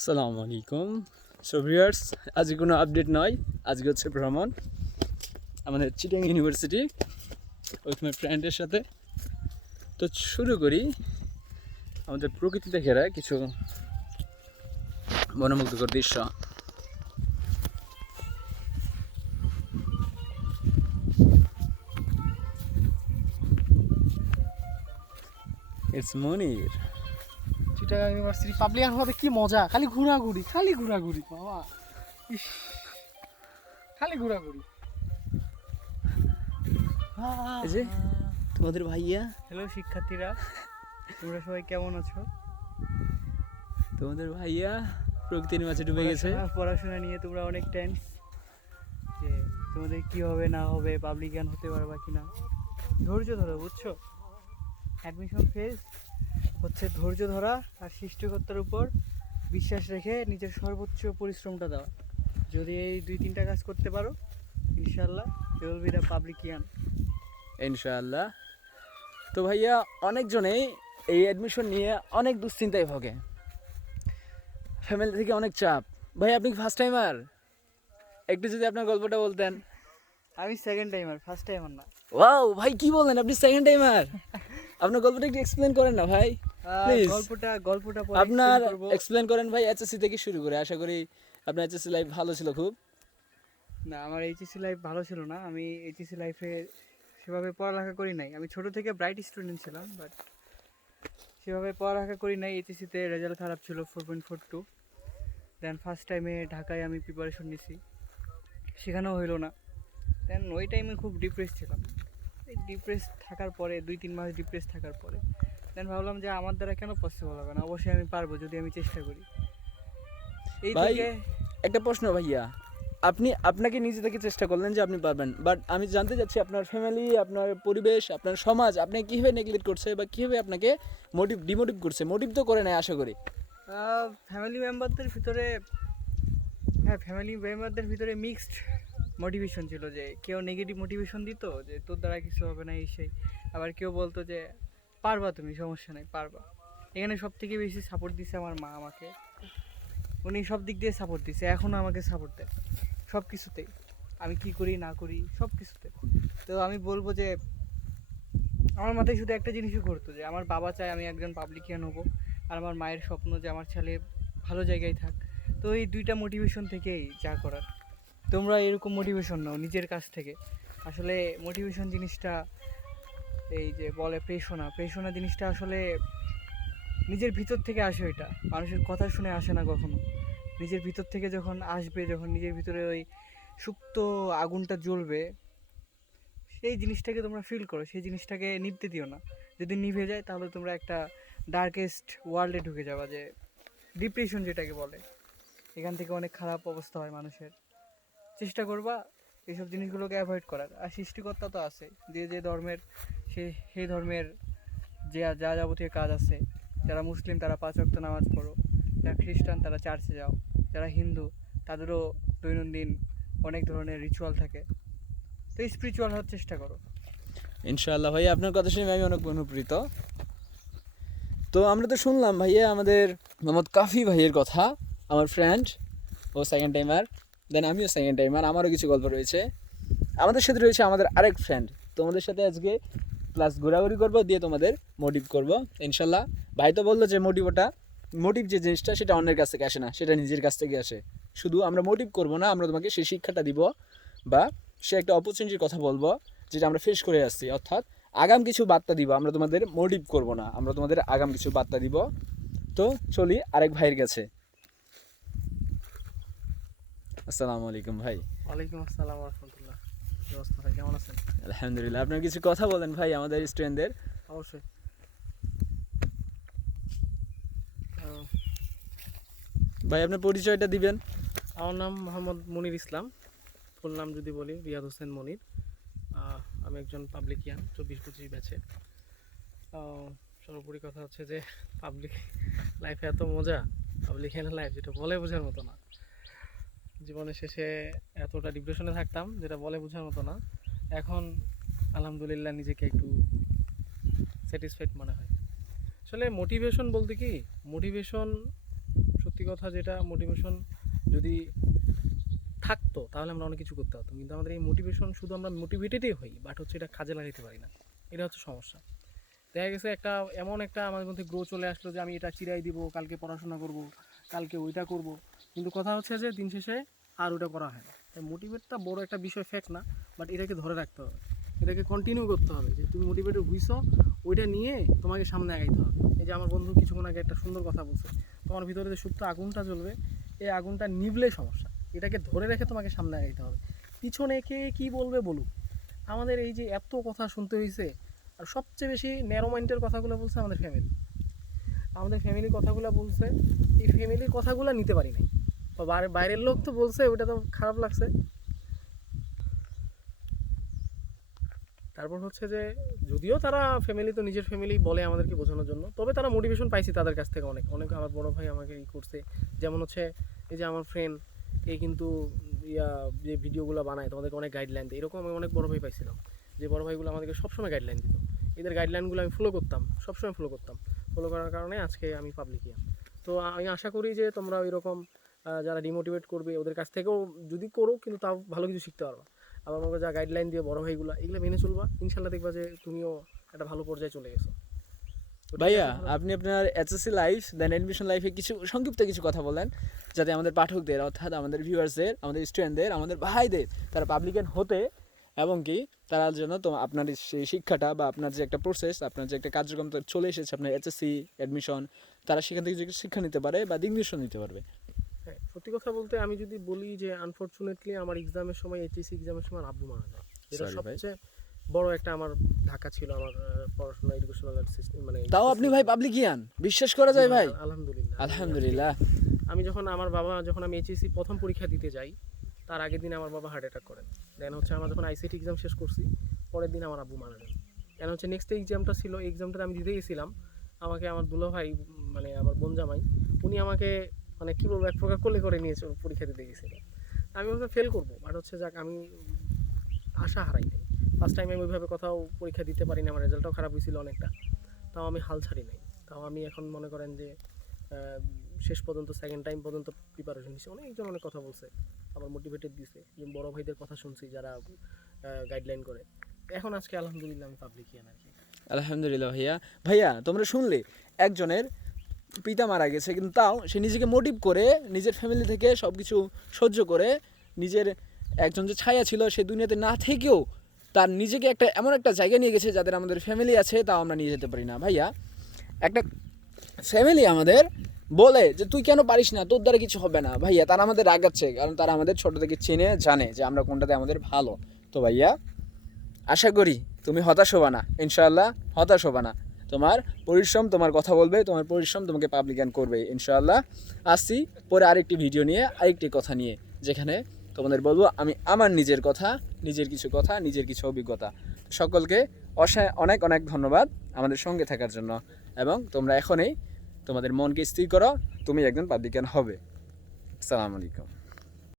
আসসালামু আলাইকুম। So viewers, আজকে কোনো আপডেট নয়, আজকে হচ্ছে ভ্রমণ আমাদের চিটাং ইউনিভার্সিটি উইথ মাই ফ্রেন্ডের সাথে। তো শুরু করি আমাদের প্রকৃতিতে ঘেরা কিছু মনোমুগ্ধকর দৃশ্য। It's Monir. Chittagong university public হওয়াতে কি মজা, খালি ঘোরাঘুরি বাবা, ইস, খালি ঘোরাঘুরি। এই যে তোমাদের ভাইয়া, হ্যালো শিক্ষার্থীরা, তোমরা সবাই কেমন আছো? তোমাদের ভাইয়া প্রকৃতির মাঝে ডুবে গেছে। পড়াশোনা নিয়ে তোমরা অনেক টেন্স যে তোমাদের কি হবে না হবে, পাবলিক জ্ঞান হতে পারবা কিনা। ধৈর্য ধরো, বুঝছো? অ্যাডমিশন ফেজ হচ্ছে ধৈর্য ধরা আর সৃষ্টিকর্তার উপর বিশ্বাস রেখে নিজের সর্বোচ্চ পরিশ্রমটা দেওয়া। যদি এই 2-3টা কাজ করতে পারো, ইনশাল্লাহ ইউ উইল বি দ্য পাবলিকিয়ান। ইনশাআল্লাহ। তো ভাইয়া, অনেকজনেই এই অ্যাডমিশন নিয়ে অনেক দুশ্চিন্তায় ভোগে, ফ্যামিলি থেকে অনেক চাপ। ভাই, আপনি ফার্স্ট টাইমার, একটু যদি আপনার গল্পটা বলতেন। আমি সেকেন্ড টাইমার, ফার্স্ট টাইমার না। ওয়াও ভাই, কি বলেন, আপনি সেকেন্ড টাইমার? আপনার গল্পটা একটু এক্সপ্লেন করেন না ভাই, প্লিজ। গল্পটা পরে আপনার explain করবো। এক্সপ্লেন করেন ভাই, এইচএসসি থেকে শুরু করে। আশা করি আপনার এইচএসসি লাইফ ভালো ছিল খুব। না, আমার এইচএসসি লাইফ ভালো ছিল না। আমি এইচএসসি লাইফে সেভাবে পড়ালেখা করি নাই। আমি ছোট থেকে ব্রাইট স্টুডেন্ট ছিলাম, বাট সেভাবে পড়ালেখা করি নাই। এইচএসসিতে রেজাল্ট খারাপ ছিল, 4.42। দেন ফার্স্ট টাইমে ঢাকায় আমি প্রিপারেশন নিছি, সেখানেও হইলো না। দেন ওই টাইমে খুব ডিপ্রেস ছিলাম। এই ডিপ্রেস থাকার পরে 2-3 মাস ডিপ্রেস থাকার পরে দেন ভাবলাম যে আমার দ্বারা কেন পসিবল হবে না, অবশ্যই আমি পারবো যদি আমি চেষ্টা করি। এই ভাই, থেকে একটা প্রশ্ন ভাইয়া, আপনাকে নিজে থেকে চেষ্টা করলেন যে আপনি পারবেন, বাট আমি জানতে চাচ্ছি আপনার ফ্যামিলি, আপনার পরিবেশ, আপনার সমাজ আপনাকে কীভাবে নেগলেক্ট করছে বা কীভাবে আপনাকে ডিমোটিভ করছে? মোটিভ তো করে নাই আশা করি। ফ্যামিলি মেম্বারদের ভিতরে, হ্যাঁ, ফ্যামিলি মেম্বারদের ভিতরে মিক্সড মোটিভেশন ছিল। যে কেউ নেগেটিভ মোটিভেশন দিত যে তোর দ্বারা কিছু হবে না, এই সেই। আবার কেউ বলতো যে পারবা তুমি, সমস্যা নেই, পারবা। এখানে সব থেকে বেশি সাপোর্ট দিছে আমার মা আমাকে। উনি সব দিক দিয়ে সাপোর্ট দিছে, এখনও আমাকে সাপোর্ট দেয় সব কিছুতেই। আমি কি করি না করি সব কিছুতে। তো আমি বলবো যে আমার মাথায় শুধু একটা জিনিসই ঘুরতো, যে আমার বাবা চায় আমি একজন পাবলিকিয়ান হব, আর আমার মায়ের স্বপ্ন যে আমার ছেলে ভালো জায়গায় থাক। তো এই দুইটা মোটিভেশন থেকেই যা করার। তোমরা এরকম মোটিভেশন নাও নিজের কাছ থেকে। আসলে মোটিভেশন জিনিসটা, এই যে বলে প্রেষণা জিনিসটা আসলে নিজের ভিতর থেকে আসে। ওইটা মানুষের কথা শুনে আসে না কখনো। নিজের ভিতর থেকে যখন আসবে, যখন নিজের ভিতরে ওই সুপ্ত আগুনটা জ্বলবে, সেই জিনিসটাকে তোমরা ফিল করো, সেই জিনিসটাকে নিভতে দিও না। যদি নিভে যায় তাহলে তোমরা একটা ডার্কেস্ট ওয়ার্ল্ডে ঢুকে যাবা, যে ডিপ্রেশন যেটাকে বলে। এখান থেকে অনেক খারাপ অবস্থা হয় মানুষের। চেষ্টা করবা এইসব জিনিসগুলোকে অ্যাভয়েড করার। আর সৃষ্টিকর্তা তো আছে, যে যে ধর্মের সেই ধর্মের যে যা যাবতীয় কাজ আছে। যারা মুসলিম তারা 5 ওয়াক্ত নামাজ পড়ো, যারা খ্রিস্টান তারা চার্চে যাও, যারা হিন্দু তাদেরও দৈনন্দিন অনেক ধরনের রিচুয়াল থাকে। তো স্পিরিচুয়াল হওয়ার চেষ্টা করো। ইনশাআল্লাহ ভাইয়া, আপনার কথা শুনে আমি অনেক অনুপ্রেরিত। তো আমরা তো শুনলাম ভাইয়া আমাদের মোহাম্মদ কাফি ভাইয়ের কথা, আমার ফ্রেন্ড, ও সেকেন্ড টাইমার, দেন আমিও সেকেন্ড টাইমার, আমারও কিছু গল্প রয়েছে। আমাদের সাথে রয়েছে আমাদের আরেক ফ্রেন্ড। তোমাদের সাথে আজকে প্লাস ঘোরাঘুরি করবো, দিয়ে তোমাদের মোটিভ করবো ইনশাল্লাহ। ভাই তো বললো যে মোটিভ যে জিনিসটা সেটা অন্যের কাছ থেকে আসে না, সেটা নিজের কাছ থেকে আসে। শুধু আমরা মোটিভ করবো না, আমরা তোমাকে সেই শিক্ষাটা দিব, বা সে একটা অপরচুনিটির কথা বলবো যেটা আমরা ফেস করে আসছি। অর্থাৎ আগাম কিছু বার্তা দিব, আমরা তোমাদের মোটিভ করব না, আমরা তোমাদের আগাম কিছু বার্তা দিব। তো চলি আরেক ভাইয়ের কাছে। আসসালামু আলাইকুম ভাই। ওয়ালাইকুম আসসালাম রহমতুল্লাহ। কি অবস্থা ভাই, কেমন আছেন? আলহামদুলিল্লাহ। আপনার কিছু কথা বলেন ভাই আমাদের স্টুডেন্টদের। অবশ্যই। ভাই, আপনার পরিচয়টা দিবেন। আমার নাম মোহাম্মদ মনির ইসলাম, ফুল নাম যদি বলি রিয়াদ হোসেন মনির। আমি একজন পাবলিকিয়ান 24-25 ব্যাচে। সর্বোপরি কথা হচ্ছে যে পাবলিক লাইফে এত মজা, পাবলিকিয়ানের লাইফ যেটা বলে বোঝার মতো না। জীবনের শেষে এতটা ডিপ্রেশনে থাকতাম যেটা বলে বোঝার মতো না। এখন আলহামদুলিল্লাহ নিজেকে একটু স্যাটিসফাইড মনে হয়। আসলে মোটিভেশন বলতে কি, মোটিভেশন সত্যি সত্যি কথা যেটা, মোটিভেশন যদি থাকতো তাহলে আমরা অনেক কিছু করতে পারতাম, কিন্তু আমাদের এই মোটিভেশন শুধু আমরা মোটিভেটেডই হই, বাট হচ্ছে এটা কাজে লাগাতে পারি না, এটা হচ্ছে সমস্যা। দেখা গেছে একটা এমন একটা আমাদের মধ্যে গ্রো চলে আসলো যে আমি এটা চিরাই দিব, কালকে পড়াশোনা করব, কালকে ওইটা করব, কিন্তু কথা হচ্ছে যে দিন শেষে আর ওইটা করা হয় না। তাই মোটিভেটটা বড় একটা বিষয়, ফ্যাক্ট না, বাট এটাকে ধরে রাখতে হবে, এটাকে কন্টিনিউ করতে হবে, যে তুমি মোটিভেটেড হইছো ওইটা নিয়ে তোমাকে সামনে আগাইতে হবে। এই যে আমার বন্ধু কিছুক্ষণ আগে একটা সুন্দর কথা বলছে, তোমার ভিতরে যে সুপ্ত আগুনটা জ্বলবে, এই আগুনটা নিভলে সমস্যা, এটাকে ধরে রেখে তোমাকে সামনে আগাইতে হবে। পিছনে কে কী বলবে বলুক, আমাদের এই যে এত কথা শুনতে হয়েছে, আর সবচেয়ে বেশি ন্যারো মাইন্ডের কথাগুলো বলছে আমাদের ফ্যামিলি। আমাদের ফ্যামিলির কথাগুলো বলছে, এই ফ্যামিলির কথাগুলো নিতে পারি নাই, বা বাইরের লোক তো বলছে, ওটা তো খারাপ লাগছে। তারপর হচ্ছে যে যদিও তারা ফ্যামিলি তো নিজের ফ্যামিলি বলে আমাদেরকে বোঝানোর জন্য, তবে তারা মোটিভেশন পাইছি তাদের কাছ থেকে অনেক অনেক। আমার বড় ভাই আমাকে ই করছে, যেমন হচ্ছে এই যে আমার ফ্রেন্ড এই কিন্তু যে ভিডিওগুলো বানায় তোমাদেরকে অনেক গাইডলাইন দেয়, এরকম আমি অনেক বড় ভাই পাইছিলাম, যে বড় ভাইগুলো আমাদেরকে সবসময় গাইডলাইন দিত। এদের গাইডলাইনগুলো আমি ফলো করতাম, সবসময় ফলো করতাম, ফলো করার কারণে আজকে আমি পাবলিকিয়ান। তো আমি আশা করি যে তোমরা ওইরকম যারা ডিমোটিভেট করবে ওদের কাছ থেকেও যদি করো, কিন্তু তাও ভালো কিছু শিখতে পারবা। আবার আমাকে যা গাইডলাইন দিয়ে বড় ভাইগুলো, এগুলো মেনে চলবা, ইনশাল্লাহ দেখবা যে তুমিও একটা ভালো পর্যায়ে চলে গেছো। তো ঠিক ভাইয়া আছে, আপনি আপনার এইচএসসি লাইফ দেন অ্যাডমিশন লাইফে কিছু সংক্ষিপ্ত কিছু কথা বলেন, যাতে আমাদের পাঠকদের অর্থাৎ আমাদের ভিউয়ার্সদের, আমাদের স্টুডেন্টদের, আমাদের ভাইদের তারা পাবলিকান হতে এবং কি তারা যেন তো আপনার সেই শিক্ষাটা বা আপনার যে একটা প্রসেস, আপনার যে একটা কার্যক্রম তো চলে এসেছে আপনার এইচএসসি অ্যাডমিশন, তারা সেখান থেকে যে শিক্ষা নিতে পারে বা দিক নির্দেশনা নিতে পারবে। হ্যাঁ, সত্যি কথা বলতে আমি যদি বলি যে আনফরচুনেটলি আমার এক্সামের সময়, এইচএসসি এক্সামের সময় আমার আব্বু মারা যায়, যেটা Sorry ভাই। সবচেয়ে বড় একটা আমার ধাক্কা ছিল আমার পড়াশোনা এডুকেশনাল সিস্টেম, মানে তাও আপনি ভাই পাবলিকিয়ান, বিশ্বাস করা যায় ভাই? আলহামদুলিল্লাহ। আলহামদুলিল্লাহ। আমি যখন যখন আমি এইচএসসি প্রথম পরীক্ষা দিতে যাই, তার আগের দিন আমার বাবা হার্ট অ্যাটাক করেন। দেন হচ্ছে আমার যখন আইসিটি এক্সাম শেষ করছি, পরের দিন আমার আব্বু মারা যান। দেন হচ্ছে নেক্সট এক্সামটা ছিল, এই এক্সামটা আমি দিতে গেছিলাম, আমাকে আমার দুলা ভাই, মানে আমার বোন জামাই, উনি আমাকে মানে কী বলবো এক প্রকার কোলে করে নিয়েছে পরীক্ষা দিতে গেছিলাম। আমি ওখানে ফেল করবো, বাট হচ্ছে যাক আমি আশা হারাই নাই। ফার্স্ট টাইম আমি ওইভাবে কোথাও পরীক্ষা দিতে পারি না, আমার রেজাল্টটাও খারাপ হয়েছিল অনেকটা, তাও আমি হাল ছাড়ি নাই। তাও আমি এখন মনে করেন যে শেষ পর্যন্ত সেকেন্ড টাইম পর্যন্ত প্রিপারেশন নিচ্ছি। অনেকজন অনেক কথা বলছে, আমার মোটিভেটেড দিছে, বড় ভাইদের কথা শুনছি যারা গাইডলাইন করে। এখন আজকে আলহামদুলিল্লাহ আমি পাবলিকিয়ান আর কি। আলহামদুলিল্লাহ ভাইয়া। ভাইয়া তোমরা শুনলে একজনের পিতা মারা গেছে, কিন্তু তাও সে নিজেকে মোটিভ করে নিজের ফ্যামিলি থেকে সব কিছু সহ্য করে নিজের একজন যে ছায়া ছিল সে দুনিয়াতে না থেকেও তার নিজেকে একটা এমন একটা জায়গায় নিয়ে গেছে যাদের আমাদের ফ্যামিলি আছে তাও আমরা নিয়ে যেতে পারি না। ভাইয়া একটা ফ্যামিলি আমাদের বলে যে তুই কেন পারিস না, তোর দ্বারা কিছু হবে না, ভাইয়া তারা আমাদের রাগাচ্ছে, কারণ তারা আমাদের ছোট থেকে চিনে জানে যে আমরা কোনটাতে আমাদের ভালো। তো ভাইয়া আশা করি তুমি হতাশ হবা না, ইনশাআল্লাহ হতাশ হবা না। তোমার পরিশ্রম তোমার কথা বলবে, তোমার পরিশ্রম তোমাকে পাবলিকান করবে ইনশাআল্লাহ। আসছি পরে আরেকটি ভিডিও নিয়ে, আরেকটি কথা নিয়ে, যেখানে তোমাদের বলবো আমি আমার নিজের কথা, নিজের কিছু অভিজ্ঞতা। সকলকে অনেক অনেক ধন্যবাদ আমাদের সঙ্গে থাকার জন্য, এবং তোমরা এখনই তোমাদের মনকে স্থির করো, তুমি একজন পাবলিকান হবে। আসসালামু আলাইকুম।